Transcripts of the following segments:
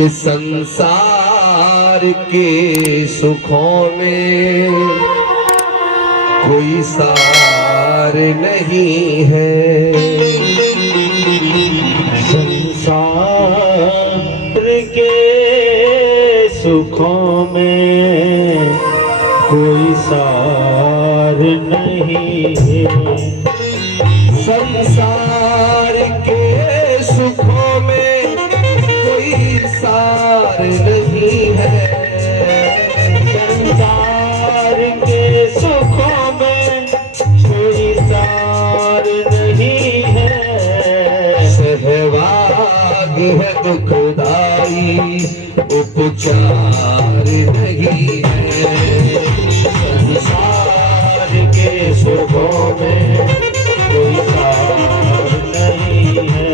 कि संसार के सुखों में कोई सार नहीं है। संसार के सुखों में कोई सार नहीं है। संसार के सुखों में कोई सार नहीं है। संसार के सुखों में कोई सार नहीं है। सहवाग है दुखदाई उपचार नहीं है। संसार के सुखों में कोई सार नहीं है।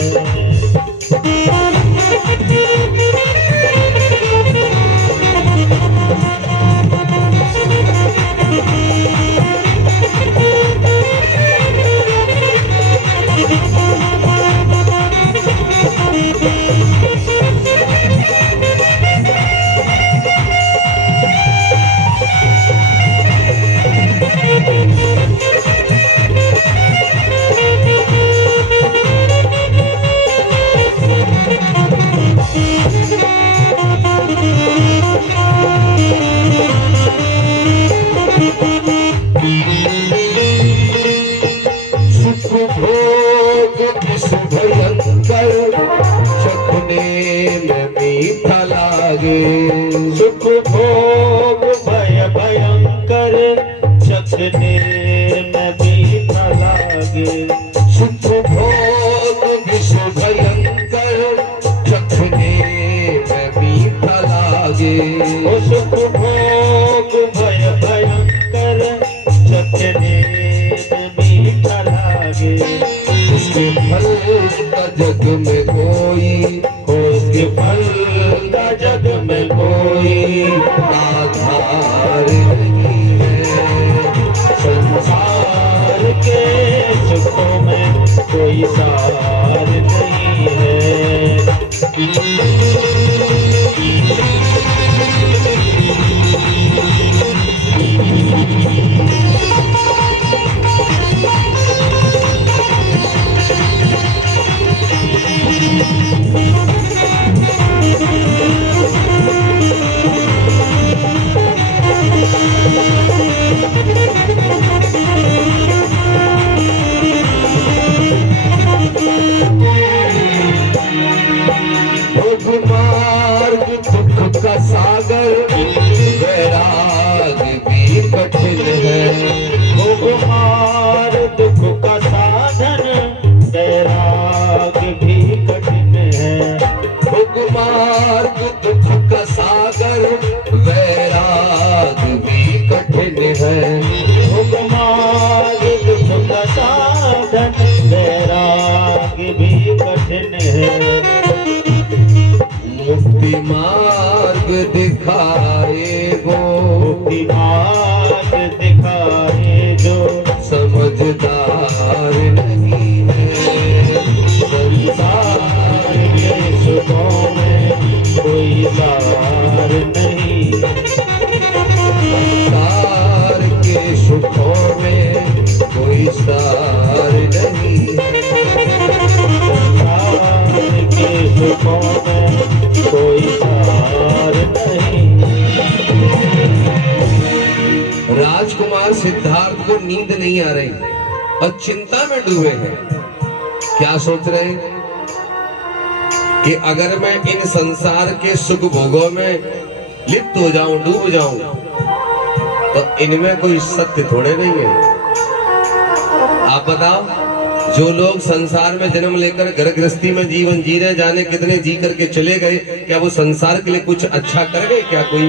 भोग विष भयंकर चखने में मीठा लागे। सुख भोग भय भयंकर चखने में मीठा लागे। सुख भोग विष भयंकर चखने में मीठा लागे। ओ सुख भोग भय भयंकर चखने में मीठा लागे। उसके फल का जग में कोई उसके फल का जग में कोई आधार नहीं है। संसार के सुखों में कोई सार नहीं है। मार्ग दुख का सागर वैराग भी कठिन है। भोगमार दुख का साधन वैराग भी कठिन है। भोगमार्ग दुख का सागर वैराग भी कठिन है। भोगमार दुख का साधन वैराग भी कठिन है। मुक्ति मार्ग दिखाए वो, मुक्ति मार्ग दिखाए जो समझदार नहीं है। संसार के सुखों में कोई सार नहीं। संसार के सुखों में कोई सार नहीं। संसार के सुखों में कोई सार नहीं। राजकुमार सिद्धार्थ को नींद नहीं आ रही और चिंता में डूबे हैं। क्या सोच रहे हैं कि अगर मैं इन संसार के सुख भोगों में लिप्त हो जाऊं, डूब जाऊं, तो इनमें कोई सत्य थोड़े नहीं है। आप बताओ, जो लोग संसार में जन्म लेकर घर गृहस्थी में जीवन जी रहे, जाने कितने जी करके चले गए, क्या वो संसार के लिए कुछ अच्छा कर गए? क्या कोई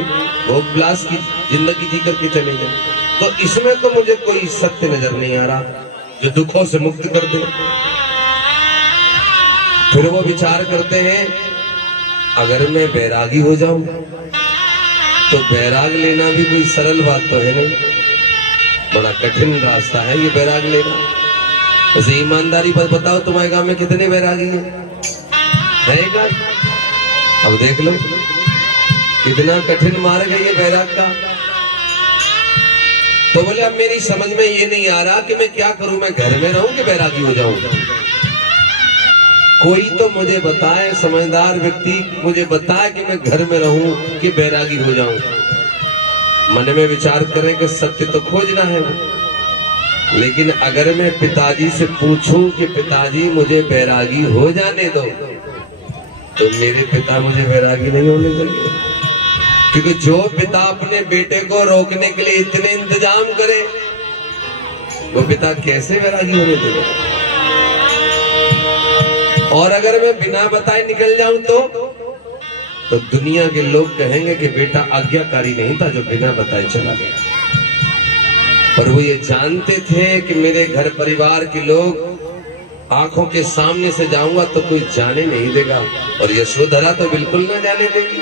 भोग विलास की जिंदगी जी करके चले गए? तो इसमें तो मुझे कोई सत्य नजर नहीं आ रहा जो दुखों से मुक्त कर दे। फिर वो विचार करते हैं, अगर मैं बैरागी हो जाऊं तो बैराग लेना भी कोई सरल बात तो है नहीं, बड़ा कठिन रास्ता है ये बैराग लेना। वैसे ईमानदारी पर बताओ, तुम्हारे गांव में कितने बैरागी हैं? अब देख लो कितना कठिन मार्ग है ये बैराग का। तो बोले अब मेरी समझ में ये नहीं आ रहा कि मैं क्या करूं, मैं घर में रहूं कि बैरागी हो जाऊं। कोई तो मुझे बताए, समझदार व्यक्ति मुझे बताए कि मैं घर में रहूं कि बैरागी हो जाऊं। मन में विचार करें कि सत्य तो खोजना है, लेकिन अगर मैं पिताजी से पूछूं कि पिताजी मुझे बैरागी हो जाने दो, तो मेरे पिता मुझे बैरागी नहीं होने देंगे। क्योंकि जो पिता अपने बेटे को रोकने के लिए इतने इंतजाम करे, वो पिता कैसे बैरागी होने देगा। और अगर मैं बिना बताए निकल जाऊं तो दुनिया के लोग कहेंगे कि बेटा आज्ञाकारी नहीं था जो बिना बताए चला गया। और वो ये जानते थे कि मेरे घर परिवार के लोग आंखों के सामने से जाऊंगा तो कोई जाने नहीं देगा, और यशोधरा तो बिल्कुल ना जाने देगी।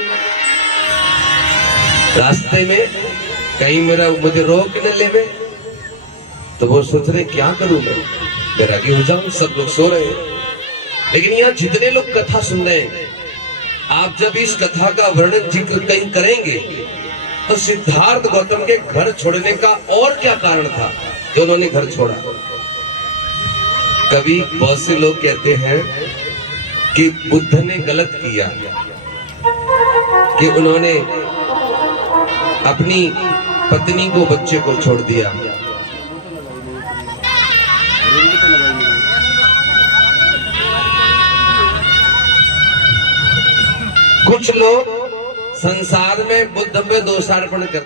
रास्ते में कहीं मुझे रोक न लेवे, तो वो सोच रहे क्या करूं मैं, बैरागी हो जाऊं। सब लोग सो रहे हैं, लेकिन यहाँ जितने लोग कथा सुन रहे हैं, आप जब इस कथा का वर्णन जिक्र कहीं करेंगे तो सिद्धार्थ गौतम के घर छोड़ने का और क्या कारण था जो उन्होंने घर छोड़ा। कभी बहुत से लोग कहते हैं कि बुद्ध ने गलत किया कि उन्होंने अपनी पत्नी को, बच्चे को छोड़ दिया। कुछ लोग संसार में बुद्ध पे दोषारोपण करते